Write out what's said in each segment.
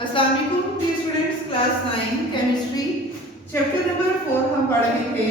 अस्सलाम वालेकुम dear students, class 9 chemistry chapter number 4 हम पढ़ रहे थे।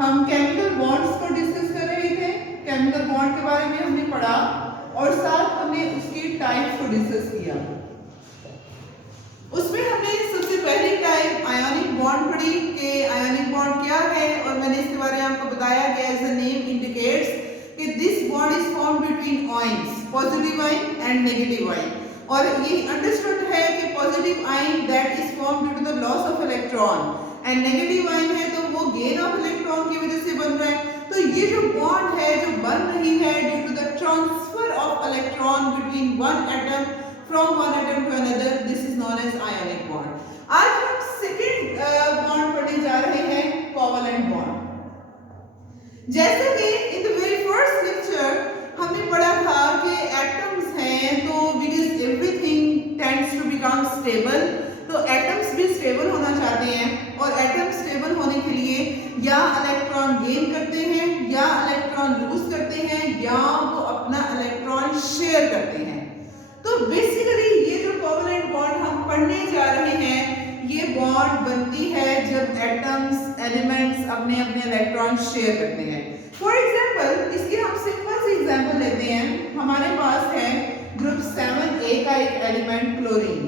हम केमिकल बॉन्ड्स को डिस्कस कर रहे थे। केमिकल बॉन्ड के बारे में हमने पढ़ा और साथ हमने उसकी टाइप्स को डिस्कस किया। उसमें हमने सबसे पहली टाइप आयोनिक बॉन्ड पढ़ी कि आयोनिक बॉन्ड क्या है, और मैंने इसके बारे में आपको बताया कि एज द नेम इंडिकेट्स कि this bond is formed between ions, positive ion and negative ion. और ये अंडरस्टूड है कि positive ion that is formed due to the loss of electron and negative ion है तो वो गेन ऑफ इलेक्ट्रॉन की वजह से बन रहा है। तो ये जो बॉन्ड है जो बन रही है due to the transfer of electron between one atom from one atom to another, this is known as ionic bond. आज हम सेकंड बॉन्ड पढ़ने जा रहे हैं, कोवलेंट बॉन्ड। जैसे कि in the very first lecture हमने पढ़ा था कि एटम्स हैं तो because everything tends to become stable, तो एटम्स भी स्टेबल होना चाहते हैं और एटम स्टेबल होने के लिए या इलेक्ट्रॉन गेन करते हैं या इलेक्ट्रॉन लूज करते हैं या वो अपना इलेक्ट्रॉन शेयर करते हैं। तो बेसिकली ये जो कोवलेंट बॉन्ड हम पढ़ने जा रहे हैं, ये बॉन्ड बनती है जब एटम्स एलिमेंट्स अपने अपने इलेक्ट्रॉन शेयर करते हैं। फॉर एग्जांपल इसके हम सिंपल सी एग्जांपल लेते हैं। हमारे पास है ग्रुप 7A का एक एलिमेंट क्लोरीन।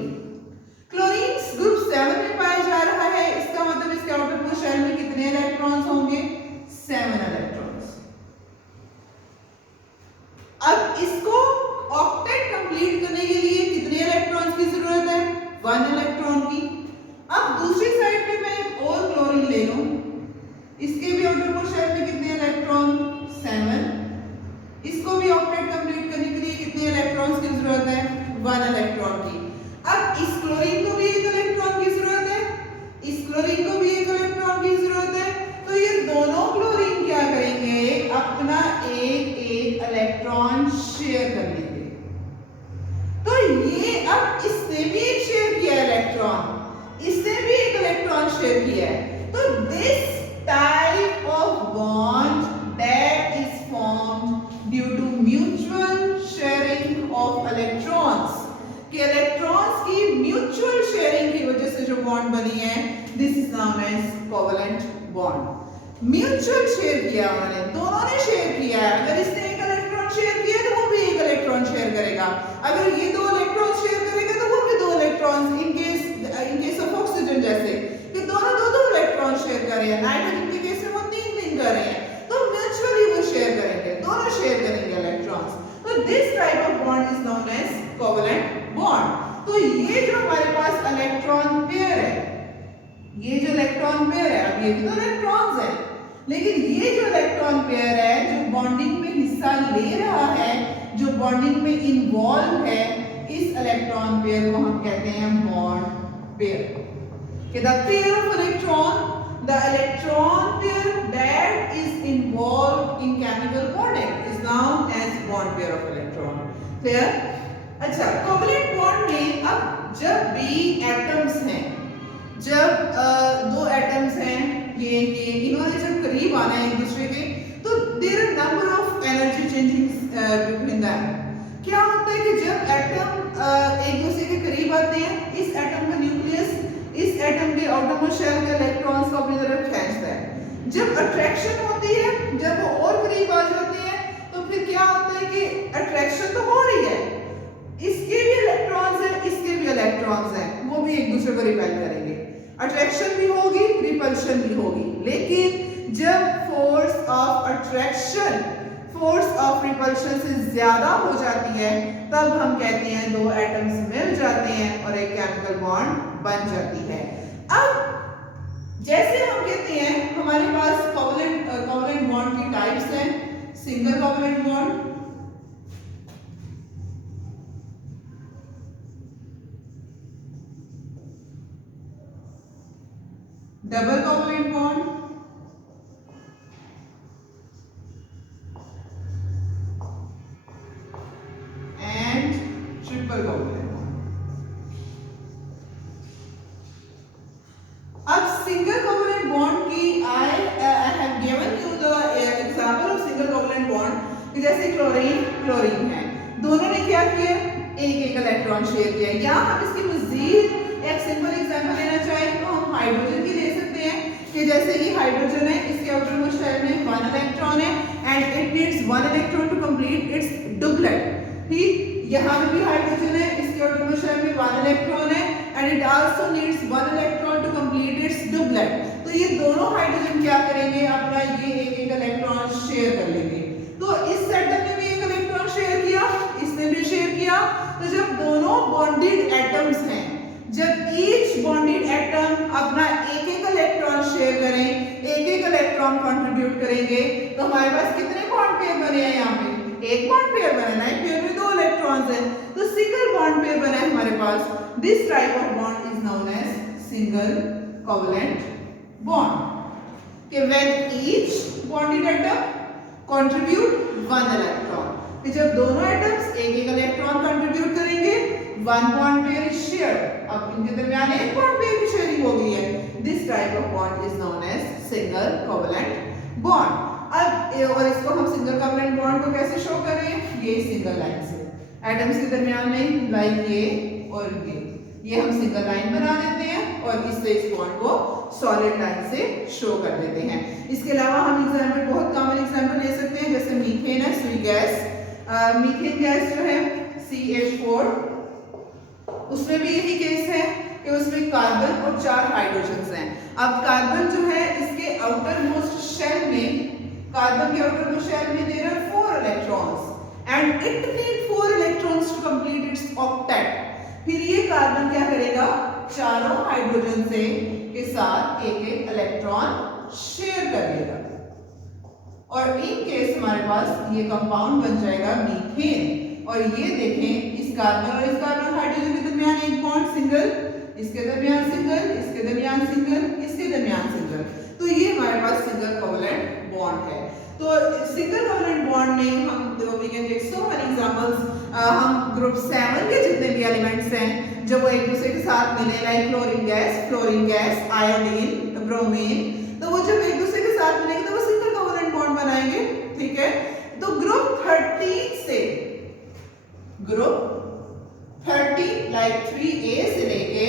क्लोरीन ग्रुप 7 में पाया जा रहा है, इसका मतलब इसके आउटर मोस्ट शेल में कितने इलेक्ट्रॉन्स होंगे? 7 इलेक्ट्रॉन्स। अब इसको ऑक्टेट कंप्लीट करने के लिए कितने इलेक्ट्रॉन्स की जरूरत है? 1 इलेक्ट्रॉन की। अब दूसरी साइड पे मैं एक और क्लोरीन ले लूं, इसके भी आउटर मोस्ट शेल में कितने इलेक्ट्रॉन? 7। इसको भी ऑक्टेट कंप्लीट करने के लिए कितने इलेक्ट्रॉन्स की जरूरत है? 1 इलेक्ट्रॉन की। अब इस क्लोरीन को भी एक इलेक्ट्रॉन की जरूरत है, इस क्लोरीन को भी एक इलेक्ट्रॉन की जरूरत है, तो ये दोनों क्लोरीन क्या करेंगे? अपना एक एक इलेक्ट्रॉन शेयर कर लेंगे। तो ये अब इसने भी एक शेयर किया इलेक्ट्रॉन, इसने भी एक इलेक्ट्रॉन शेयर किया है। तो this type of bond that is formed due to mutual sharing of electrons, कि इलेक्ट्रॉन्स की म्यूचुअल शेयरिंग की वजह से जो बॉन्ड बनी है, this is known as covalent bond. Mutual share किया उन्होंने, दोनों ने शेयर किया है। अगर इसने एक इलेक्ट्रॉन शेयर किया तो वो भी एक इलेक्ट्रॉन शेयर करेगा, अगर ये 2 इलेक्ट्रॉन शेयर करेगा तो वो भी 2 electrons. In case of oxygen जैसे कि दोनों 2 इलेक्ट्रॉन शेयर कर रहे हैं, नाइट्रोजन के केस में वो 3 कर रहे हैं, तो म्यूचुअली वो शेयर करेंगे, दोनों शेयर करेंगे इलेक्ट्रॉन्स। तो this type of bond is known as covalent bond. तो ये जो हमारे पास इलेक्ट्रॉन पेयर है, ये जो इलेक्ट्रॉन पेयर है, अब ये भी तो इलेक्ट्रॉन्स है, लेकिन ये जो इलेक्ट्रॉन पेयर है जो बॉन्डिंग में हिस्सा ले रहा है, जो बॉन्डिंग में इन्वॉल्व है, इस इलेक्ट्रॉन पेयर को हम कहते हैं बॉन्ड पेयर। कि the pair of electron, the electron pair that is involved in chemical bonding is known as bond pair of electron. Clear? अच्छा, कोवलेंट बॉन्ड में अब जब भी एटम्स हैं, जब 2 एटम्स हैं, ये इन्होंने जब करीब आना है एक दूसरे के, तो there are number of energy changings between them. क्या होता है कि जब एटम एक दूसरे के करीब आते हैं, इस एटम का न्यूक्लियस इस एटम के आउटरमोस्ट शेल के इलेक्ट्रॉन्स को अपनी तरफ खींचता है। जब अट्रैक्शन होती है, जब वो और करीब आ जाते हैं, तो फिर क्या होता है कि अट्रैक्शन तो हो रही है, इसके भी इलेक्ट्रॉन्स हैं, इसके भी इलेक्ट्रॉन्स हैं, वो भी एक दूसरे को रिपेल करेंगे, अट्रैक्शन भी होगी, रिपल्शन भी होगी। लेकिन जब force of attraction force of repulsion से ज्यादा हो जाती है, तब हम कहते हैं 2 एटम्स मिल जाते हैं और एक केमिकल बॉन्ड बन जाती है। अब जैसे हम कहते हैं हमारे पास कोवलेंट बॉन्ड की टाइप्स हैं, single covalent bond, double covalent bond, and triple covalent bond. अब सिंगल कोवलेंट बॉन्ड की I have given you the example of single covalent bond. जैसे क्लोरीन है, दोनों ने क्या किया? एक एक इलेक्ट्रॉन शेयर किया है। या हम इसकी मजीद एक सिंपल एग्जांपल लेना चाहें तो हम हाइड्रोजन की ले सकते हैं कि जैसे ये हाइड्रोजन है, इसके आउटरमोस्ट शेल में 1 इलेक्ट्रॉन है and it needs 1 electron to complete its duplet. ठीक, यहाँ पे भी हाइड्रोजन है, इसके आउटरमोस्ट शेल में 1 इलेक्ट्रॉन है and it also needs 1 electron to complete its duplet. तो ये दोनों हाइड्रोजन क्या करेंगे, अपना ये एक इलेक्ट्रॉन शेयर कर लेंगे। तो इस सेटअप में भी एक इलेक्ट्रॉन शेयर किया, इसने भी शेयर किया। तो जब दोनों बॉन्डेड एटम्स हैं, जब ईच बॉन्डेड एटम अपना एक इलेक्ट्रॉन शेयर करें, एक इलेक्ट्रॉन कंट्रीब्यूट करेंगे, तो हमारे पास कितने बॉन्ड पेयर बने हैं, यहाँ पे एक बॉन्ड पेयर बना है, एक पेयर में 2 इलेक्ट्रॉन्स हैं, तो सिंगल बॉन्ड पेयर बना है हमारे पास। This type of bond is known as single covalent bond कि when each bonded atom contribute 1 electron, कि जब दोनों एटम्स एक इलेक्ट्रॉन कंट्रीब्यूट करेंगे, 1 बॉन्ड पेयर इज शेयर्ड, अब इनके दरमियान एक बॉन्ड पेयर की शेयरिंग हो गई है। This type of bond is known as single covalent bond. अब और इसको हम सिंगल कोवलेंट बॉन्ड को कैसे शो करें, ये सिंगल लाइन से एटम्स के दरमियान में लाइक ये और ये हम सिंगल लाइन बना देते हैं और इससे इस बॉन्ड को सॉलिड लाइन से शो कर देते हैं। इसके अलावा हम एग्जांपल, बहुत कॉमन एग्जांपल ले सकते हैं, जैसे मीथेन है, सुई गैस, मीथेन गैस जो है CH4, उसमें भी यही केस है कि उसमें कार्बन और 4 हाइड्रोजन्स हैं। अब कार्बन जो है इसके आउटर मोस्ट शेल में, कार्बन के आउटर मोस्ट शेल में there are 4 electrons and it need 4 electrons to complete its octet. फिर ये कार्बन क्या करेगा, चारों हाइड्रोजन से के साथ एक इलेक्ट्रॉन शेयर कर लेगा और इन केस हमारे पास ये कंपाउंड बन जाएगा मीथेन। और ये देखें, इस कार्बन और इस कार्बन हाइड्रोजन के दरमियान एक बॉन्ड सिंगल, इसके दरमियान सिंगल, इसके दरमियान सिंगल, इसके दरमियान सिंगल, तो ये हमारे पास सिंगल कोवलेंट बॉन्ड है। तो सिंगल कोवलेंट बॉन्ड में हम we can take so many examples. हम ग्रुप 7 के जितने भी एलिमेंट्स हैं जब वो एक दूसरे के साथ मिले, like fluorine gas, iodine, bromine, तो वो जब एक दूसरे के साथ मिलेंगे तो वो सिंगल कोवलेंट बॉन्ड बनाएंगे। ठीक है, तो ग्रुप 13 से ग्रुप 30 लाइक 3A से लेके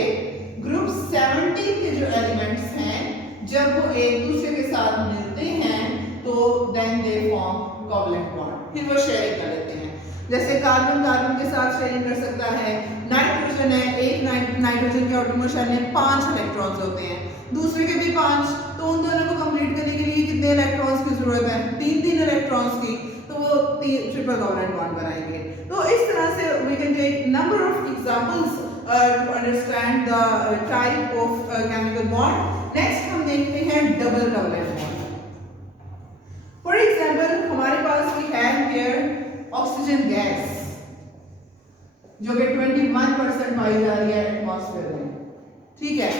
ग्रुप 70 के जो एलिमेंट्स हैं, जब वो एक दूसरे के साथ मिलते हैं तो then they form covalent bond, फिर वो शेयरिंग कर लेते हैं। जैसे कार्बन कार्बन के साथ शेयरिंग कर सकता है, नाइट्रोजन है, एक नाइट्रोजन के आउटरमोस्ट शेल में 5 इलेक्ट्रॉन्स होते हैं, दूसरे के भी 5, तो उन दोनों को कंप्लीट करने के लिए कितने इलेक्ट्रॉन्स की जरूरत है, 3 इलेक्ट्रॉन्स की, तो वो ट्रिपल कोवलेंट बॉन्ड बनाएंगे। तो इस तरह से we can take number of examples to understand the type of chemical bond. Next हम देखते हैं double covalent bond. For example हमारे पास we have here oxygen gas जो कि 21% पाई जा रही है एटमॉस्फेयर में। ठीक है,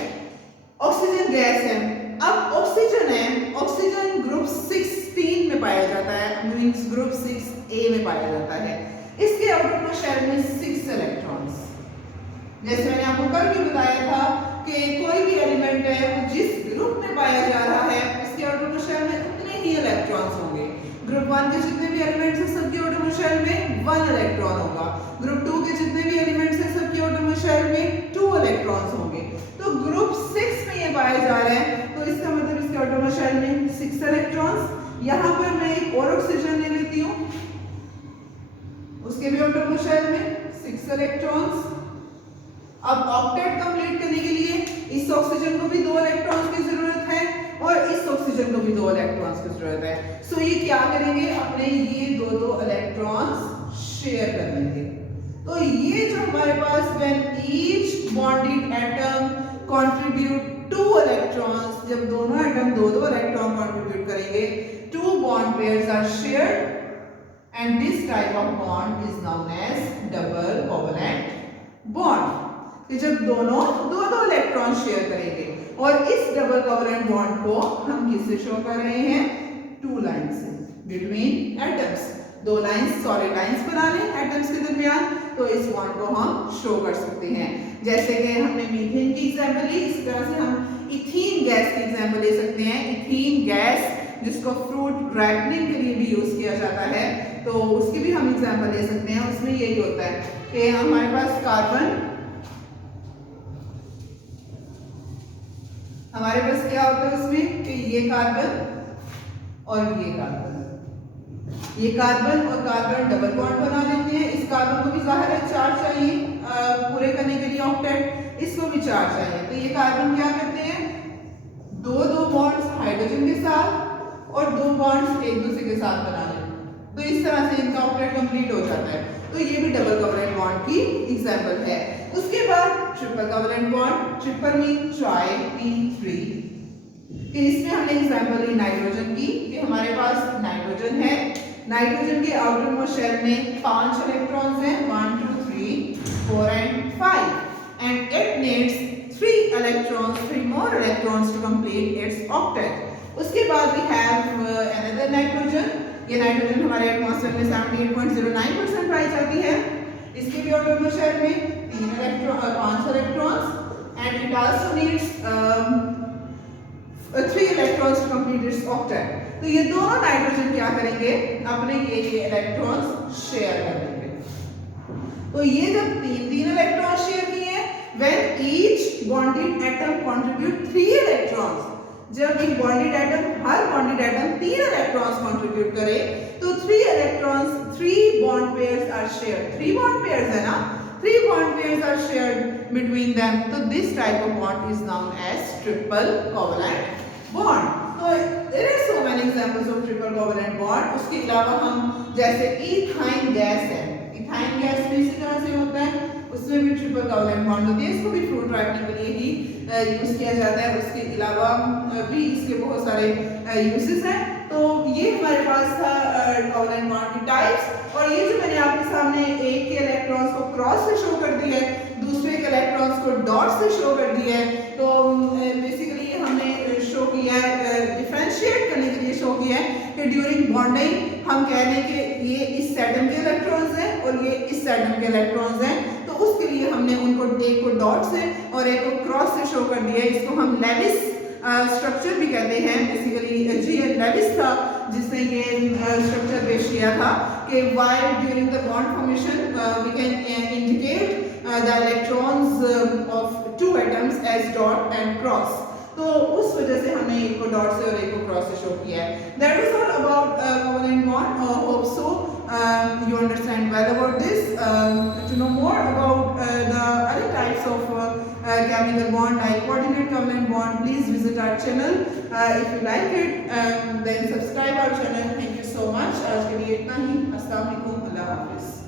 ऑक्सीजन गैस है। अब ऑक्सीजन है, ऑक्सीजन ग्रुप 16 में पाया जाता है, मींस ग्रुप 6A में पाया जाता है। इसके आउटरमोस्ट शेल में 6 इलेक्ट्रॉन्स। जैसे मैंने आपको कल भी बताया था कि कोई भी एलिमेंट है वो जिस ग्रुप में पाया जा रहा है उसके आउटरमोस्ट शेल में उतने ही इलेक्ट्रॉन्स होंगे। ग्रुप 1 के जितने भी एलिमेंट्स हैं सबके आउटरमोस्ट शेल में 1 इलेक्ट्रॉन होगा। ग्रुप 2 के जितने भी एलिमेंट्स हैं सबके आउटरमोस्ट शेल में 2 इलेक्ट्रॉन्स होंगे। तो ग्रुप 6 में ये पाया जा रहा है, तो इसका मतलब इसके आउटरमोस्ट शेल में 6 इलेक्ट्रॉन्स। यहाँ पर मैं एक और ऑक्सीजन ले लेती हूँ, उसके भी आउटरमोस्ट शेल में 6 इलेक्ट्रॉन्स। अब ऑक्टेट कंप्लीट करने के लिए इस ऑक्सीजन को भी 2 इलेक्ट्रॉन्स की जरूरत है और इस ऑक्सीजन को भी 2 इलेक्ट्रॉन्स की जरूरत है। सो ये क्या करेंगे, अपने ये 2 इलेक्ट्रॉन्स शेयर कर लेंगे। तो ये जो हमारे पास when each bonded atom contribute 2 electrons, जब दोनों एटम 2 इलेक्ट्रॉन कंट्रीब्यूट करेंगे, 2 bond pairs are shared and this type of bond is known as double covalent bond। कि जब दोनों 2 इलेक्ट्रॉन शेयर करेंगे और इस डबल कोवलेंट बॉन्ड को हम किससे शो कर रहे हैं, 2 लाइन से between atoms. 2 lines solid lines बना लें एटम्स के दरमियान, तो इस बॉन्ड को हम शो कर सकते हैं। जैसे कि हमने मीथेन की एग्जांपल ली, इसी तरह से हम इथीन गैस की एग्जांपल ले सकते हैं। इथीन गैस जिसको फ्रूट रैपनिंग के लिए भी यूज किया जाता है, तो उसकी भी हम एग्जांपल ले सकते हैं। उसमें यही होता है कि हमारे पास हमारे पास क्या होता है उसमें कि ये कार्बन और ये कार्बन और कार्बन डबल बॉन्ड बना लेते हैं। इस कार्बन को भी ज़ाहिर है चार्ज चाहिए पूरे करने के लिए ऑक्टेट, इसको भी चार्ज चाहिए। तो ये कार्बन क्या करते हैं, दो दो बॉन्ड्स हाइड्रोजन के साथ और दो बॉन्ड्स एक दूसरे के साथ बना लेते हैं। तो इस तरह से इनका ऑक्टेट कंप्लीट हो जाता है। तो ये भी डबल कोवलेंट बॉन्ड की एग्जांपल है। उसके बाद triple covalent bond, triple mean try mean three. कि इसमें हमने एग्जांपल ली नाइट्रोजन की कि हमारे पास नाइट्रोजन है, नाइट्रोजन के आउटर मोस्ट शेल में 5 इलेक्ट्रॉन्स हैं, 1 2 3 4 and 5 and it needs 3 more electrons to complete its octet। उसके बाद we have another nitrogen। ये नाइट्रोजन हमारे एटमॉस्फेयर में 78.09% पाई जाती है। इसके भी आउटर मोस्ट शेल में 5 electrons and it also needs 3 electrons to complete its octet। तो ये दोनों नाइट्रोजन क्या करेंगे, अपने ये इलेक्ट्रॉन्स शेयर कर लेंगे। तो ये जब तीन इलेक्ट्रॉन शेयर किए, when each bonded atom contribute 3 electrons, जब एक बॉन्डेड एटम हर बॉन्डेड एटम 3 इलेक्ट्रॉन्स कंट्रीब्यूट करे तो 3 electrons 3 bond pairs are shared. 3 bond pairs है ना, 3 bond pairs are shared between them। So this type of bond is known as triple covalent bond। तो there are so many examples of triple covalent bond। उसके अलावा हम जैसे ethyne gas है, ethyne gas भी इसी तरह से होता है, उसमें भी ट्रिपल कोवलेंट बॉन्ड होती है। इसको भी फ्रूट रैपनिंग के लिए ही यूज किया जाता है। उसके अलावा भी इसके बहुत सारे यूजेस हैं। तो ये हमारे पास था कोवलेंट बॉन्ड की टाइप्स। और ये जो मैंने आपके सामने एक के इलेक्ट्रॉन्स को क्रॉस से शो कर दिया है, दूसरे के इलेक्ट्रॉन्स को डॉट से शो कर दिया है, तो बेसिकली हमने शो किया है, डिफरेंशिएट करने के लिए शो किया है कि ड्यूरिंग बॉन्डिंग हम कह रहे हैं कि ये इस एटम के इलेक्ट्रॉन्स हैं और ये इस एटम के इलेक्ट्रॉन्स हैं। तो उसके लिए हमने उनको एक को डॉट से और एक को क्रॉस से शो कर दिया है। इसको हम लेविस स्ट्रक्चर भी कहते हैं। Basically GN. लेविस था जिसने ये स्ट्रक्चर पेश किया था कि while during the bond formation we can indicate the electrons of 2 atoms as dot and cross। तो उस वजह से हमने एक को डॉट से और एक को क्रॉस से शो किया है। That was all about covalent bond। Hope so you understand well about this। To know more about the other types of chemical bond like coordinate covalent bond, please visit our channel। If you like it then subscribe our channel। Thank you so much। आज के लिए इतना ही। अस्सलाम वालेकुम, अल्लाह हाफिज।